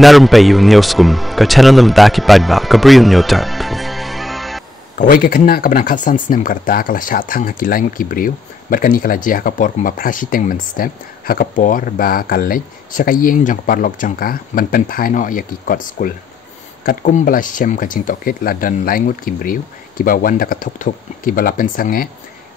Narum payu nioskum ka channel nam daki padba ka briu nyotar. Kawai ke kena ka benang khatsan snem karta kala sha thang ha ki lain ki briu barkani kala je ha kapor kuma prashi teng men step ha kapor ba kalai sha ka yeng jong par lok jong ka ban pen phai no ya ki kot school kat kum bala shem ka jing toket la dan laingut ki briu ki ba wanda ka thuk thuk ki bala pen sange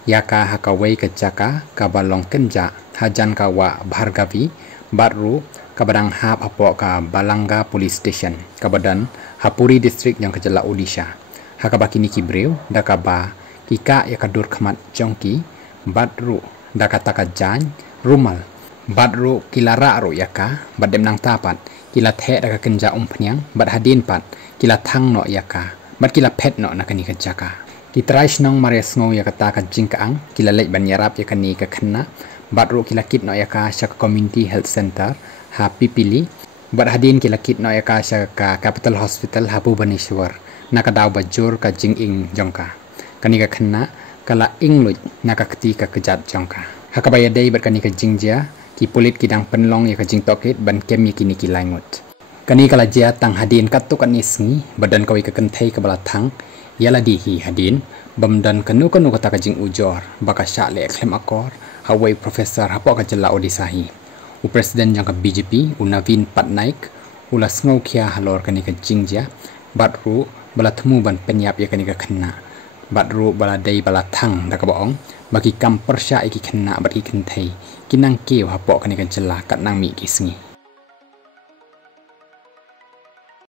ya ka ha ka wai ka jaka ka ba long kenja ha jan ka wa bhargavi baru kabadang hap hapo ka Balanga Police Station kabadan Hapuri District yang kejala Odisha hakabakini ki breu dakaba kika ya kadur khamat jongki badru dakataka jan rumal badru kilara ro yaka badem nang tapat kila the daka kenja umpnyang bad hadin pat kila thang no yaka bad kila pet no nakani kejaka kitraish nong mares ngo yakata ka jingkaang kila lek banyarap yakani ka khanna badru kila kit no yaka shak community health center ha pipili badhadin kila kit no yaka ka capital hospital ha Bhubaneswar nakadaw bajur ka jinging jongka kani ka khanna kala inglut nakakti ka kejat jongka hakabaya dei barkani ka jingjia ki pulit kidang penlong ya ka jing toket ban kem yakini ki laingut kani kala jia tang hadin katuk anisngi badan kawi ka kenthai ka bala thang yala di hi hadin bamdan kanu kata ka jing ujor baka sha le klem akor hawai professor hapo ka jela Odisha Presiden yang ke BJP Navin Patnaik ula sngau kia halor kani ka jingja batru bala themu ban penyap ya kani ka khanna batru bala dei bala thang da ka baong bagi kam persya iki khanna bat ki khanthai kinang ke hapo kani ka jela kat nang mi ki sngi